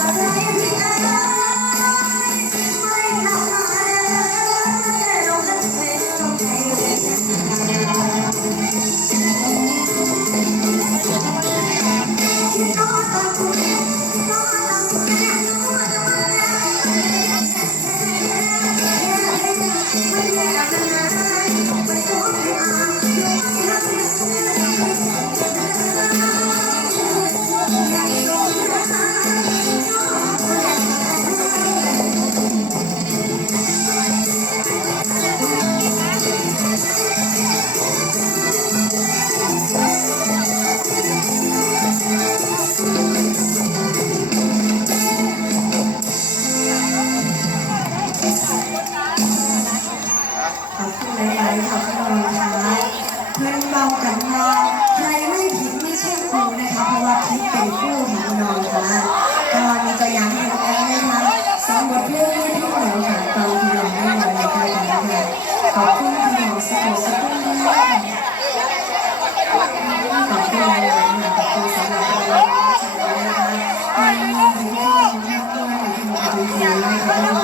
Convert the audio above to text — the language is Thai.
Amen. ไหลายๆขับรอยช้าเพื่อนเบากันมาใครไม่ผิดไม่ใช่ครูนะคะเพราะว่าผิดเป็นผู้ขับรอยช้าก็มีตัวอย่างให้ดูแล้วนะคะสองบทเรื่องที่พวกเราผ่านตอนที่เราได้มาในการกันค่ะขอบคุณคุณหมอสกุลสกุลมากขอบคุณขอบคุณขอบคุณสำหรับการนะคะวันนี้ผมก็ขอบคุณที่มาดูนะคะ